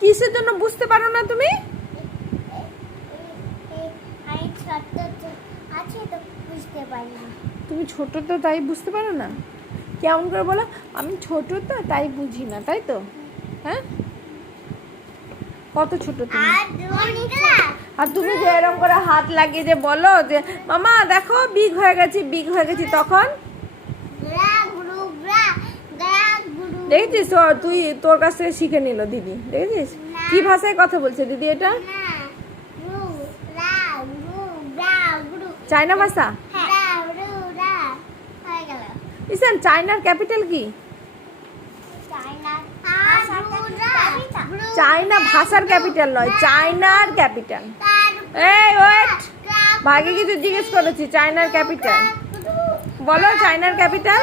কিসের জন্য বুঝতে পারো না তুমি? আমি ছোট আছে তো বুঝতে পারি না। তুমি ছোট তো তাই বুঝতে পারো না? কেমন করে বলো, আমি ছোট তো তাই বুঝি না, তাই তো? হ্যাঁ, কত ছোট তুমি। আর তুমি যে এরকম করে হাত লাগিয়ে যে বলো যে মামা দেখো বিগ হয়ে গেছি, বিগ হয়ে গেছি, তখন দেখেছিস তুই, তোর কাছ থেকে শিখে নিল দিদি, দেখেছিস কি ভাষায় কথা বলছে দিদি? এটা চায়না ভাষা। ইসান, চায়নার ক্যাপিটাল কি? চায়না ভাষার ক্যাপিটাল নয়, চায়নার ক্যাপিটাল। এই ওয়েট, ভাগে কিছু জিজ্ঞেস করেছি। চায়নার ক্যাপিটাল বলো, চায়নার ক্যাপিটাল।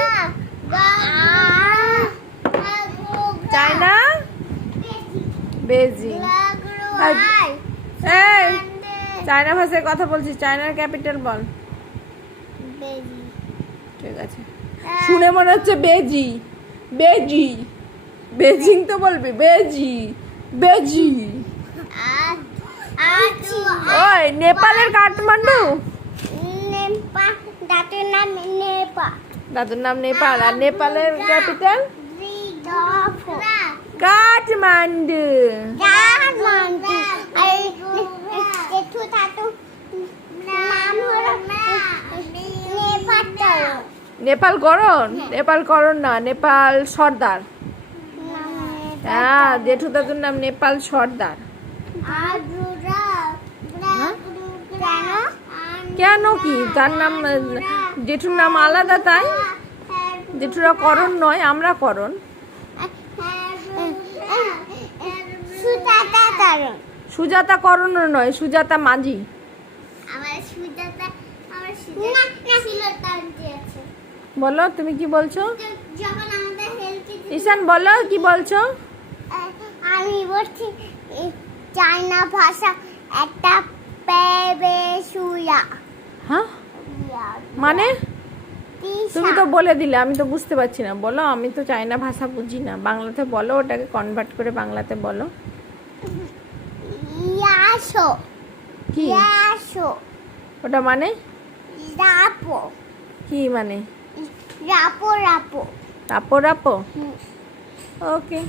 China Beijing. এই চায়না ভাষায় কথা বলছি, চায়নার ক্যাপিটাল বল। ঠিক আছে, শুনে মনে হচ্ছে বেজি, বেজি, বেজিং তো বলবি, বেজি, বেজি। ওই নেপালের কাঠমান্ডু। দাদুর নাম নেপাল, আর নেপালের ক্যাপিটাল কাঠমান্ডু। নেপাল করণ? নেপাল করণ না, নেপাল সর্দার। হ্যাঁ, জেঠু দাদুর নাম নেপাল সর্দার। কেন কি, তার নাম, জেঠুর নাম আলাদা তাই? জেঠুরা করণ নয়, আমরা করণ। সুজাতা করণ নয়, সুজাতা মাঝি। বলো তুমি কি বলছো? ঈশান বলো কি বলছো? আমি বলছি চায়না ভাষা একটা পেবেসুয়া। হ্যাঁ মানে? তুমি তো বলে দিলে, আমি তো বুঝতে পারছি না। বলো, আমি তো চায়না ভাষা বুঝি না। বাংলাতে বলো, ওটাকে কনভার্ট করে বাংলাতে বলো। ইয়াশো। কি ইয়াশো? ওটা মানে? রাপো। কি মানে? রাপো রাপো। রাপো রাপো। ওকে।